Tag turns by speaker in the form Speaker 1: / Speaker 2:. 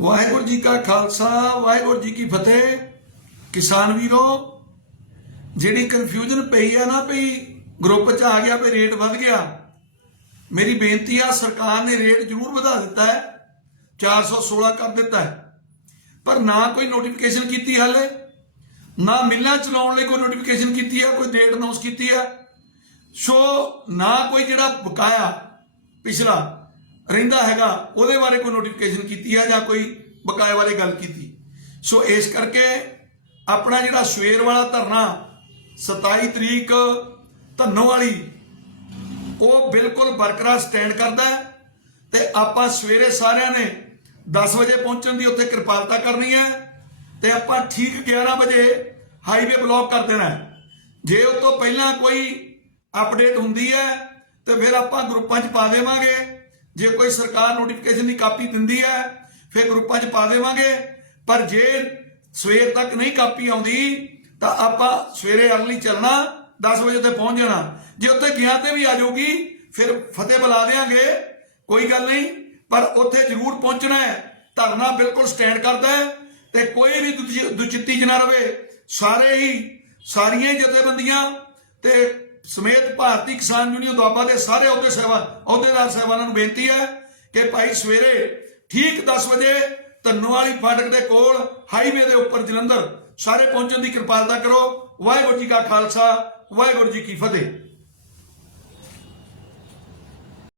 Speaker 1: ਵਾਹਿਗੁਰੂ ਜੀ ਕਾ ਖਾਲਸਾ, ਵਾਹਿਗੁਰੂ ਜੀ ਕੀ ਫਤਿਹ। ਕਿਸਾਨ ਵੀਰੋ, ਜਿਹੜੀ ਕਨਫਿਊਜ਼ਨ ਪਈ ਆ ਨਾ ਪਈ ਗਰੁੱਪ 'ਚ ਆ ਗਿਆ, ਵੀ ਰੇਟ ਵੱਧ ਗਿਆ, ਮੇਰੀ ਬੇਨਤੀ ਆ, ਸਰਕਾਰ ਨੇ ਰੇਟ ਜ਼ਰੂਰ ਵਧਾ ਦਿੱਤਾ ਹੈ 416 ਕਰ ਦਿੱਤਾ ਹੈ। ਪਰ ਨਾ ਕੋਈ ਨੋਟੀਫਿਕੇਸ਼ਨ ਕੀਤੀ ਹਾਲੇ, ਨਾ ਮਿੱਲਾਂ ਚਲਾਉਣ ਲਈ ਕੋਈ ਨੋਟੀਫਿਕੇਸ਼ਨ ਕੀਤੀ ਆ, ਕੋਈ ਡੇਟ ਅਨਾਉਂਸ ਕੀਤੀ ਆ। ਸੋ ਨਾ ਕੋਈ ਜਿਹੜਾ ਬਕਾਇਆ, ਪਿਛਲਾ ਰਹਿੰਦਾ ਹੈਗਾ, ਉਹਦੇ ਬਾਰੇ ਕੋਈ ਨੋਟੀਫਿਕੇਸ਼ਨ ਕੀਤੀ ਹੈ ਜਾਂ ਕੋਈ ਬਕਾਏ ਬਾਰੇ ਗੱਲ ਕੀਤੀ? ਸੋ ਇਸ ਕਰਕੇ ਆਪਣਾ ਜਿਹੜਾ ਸਵੇਰ ਵਾਲਾ ਧਰਨਾ 27 ਤਰੀਕ ਧੰਨੋ ਵਾਲੀ, ਉਹ ਬਿਲਕੁਲ ਬਰਕਰਾਰ ਸਟੈਂਡ ਕਰਦਾ ਹੈ ਤੇ ਆਪਾਂ ਸਵੇਰੇ ਸਾਰਿਆਂ ਨੇ 10 ਵਜੇ ਪਹੁੰਚਣ ਦੀ ਉੱਥੇ ਕਿਰਪਾਲਤਾ ਕਰਨੀ ਹੈ ਤੇ ਆਪਾਂ ਠੀਕ 11 ਵਜੇ ਹਾਈਵੇ ਬਲੌਕ ਕਰ ਦੇਣਾ ਜੇ ਉਹ ਤੋਂ ਪਹਿਲਾਂ ਕੋਈ ਅਪਡੇਟ ਹੁੰਦੀ ਹੈ, ਤੇ ਫਿਰ ਆਪਾਂ ਗਰੁੱਪਾਂ 'ਚ ਪਾ ਦੇਵਾਂਗੇ। ਜੇ ਕੋਈ ਸਰਕਾਰ ਨੋਟੀਫਿਕੇਸ਼ਨ ਦੀ ਕਾਪੀ ਦਿੰਦੀ ਹੈ, ਫਿਰ ਗਰੁੱਪਾਂ 'ਚ ਪਾ ਦੇਵਾਂਗੇ। ਪਰ ਜੇ ਸਵੇਰ ਤੱਕ ਨਹੀਂ ਕਾਪੀ ਆਉਂਦੀ, ਤਾਂ ਆਪਾਂ ਸਵੇਰੇ ਅਰਲੀ ਚੱਲਣਾ 10 ਵਜੇ ਤੇ ਪਹੁੰਚ ਜਾਣਾ। ਜੇ ਉੱਥੇ ਗਿਆ ਤੇ ਵੀ ਆ ਜਾਊਗੀ, ਫਿਰ ਫਤਿਹ ਬੁਲਾ ਦੇਾਂਗੇ ਕੋਈ ਗੱਲ ਨਹੀਂ। ਪਰ ਉੱਥੇ ਜ਼ਰੂਰ ਪਹੁੰਚਣਾ ਹੈ। ਧਰਨਾ ਬਿਲਕੁਲ ਸਟੈਂਡ ਕਰਦਾ ਹੈ ਤੇ ਕੋਈ ਵੀ ਦੁਚਿ- ਦੁਚਿੱਤੀ ਚ ਨਾ ਰਵੇ। ਸਾਰੇ ਹੀ, ਸਾਰੀਆਂ ਹੀ ਜਥੇਬੰਦੀਆਂ ਤੇ ਸਮੇਤ ਭਾਰਤੀ ਕਿਸਾਨ ਯੂਨੀਅਨ ਦੁਆਬਾ ਦੇ ਸਾਰੇ ਅਹੁਦੇ ਸਹਿਬਾ ਅਹੁਦੇਦਾਰ ਸਾਹਿਬਾਨਾਂ ਨੂੰ ਬੇਨਤੀ ਹੈ ਕਿ ਭਾਈ ਸਵੇਰੇ ਠੀਕ 10 ਵਜੇ ਧੰਨੋ ਵਾਲੀ ਫਾਟਕ ਦੇ ਕੋਲ ਹਾਈਵੇ ਦੇ ਉੱਪਰ ਜਲੰਧਰ ਸਾਰੇ ਪਹੁੰਚਣ ਦੀ ਕਿਰਪਾਲਤਾ ਕਰੋ। ਵਾਹਿਗੁਰੂ ਜੀ ਕਾ ਖਾਲਸਾ, ਵਾਹਿਗੁਰੂ ਜੀ ਕੀ ਫਤਿਹ।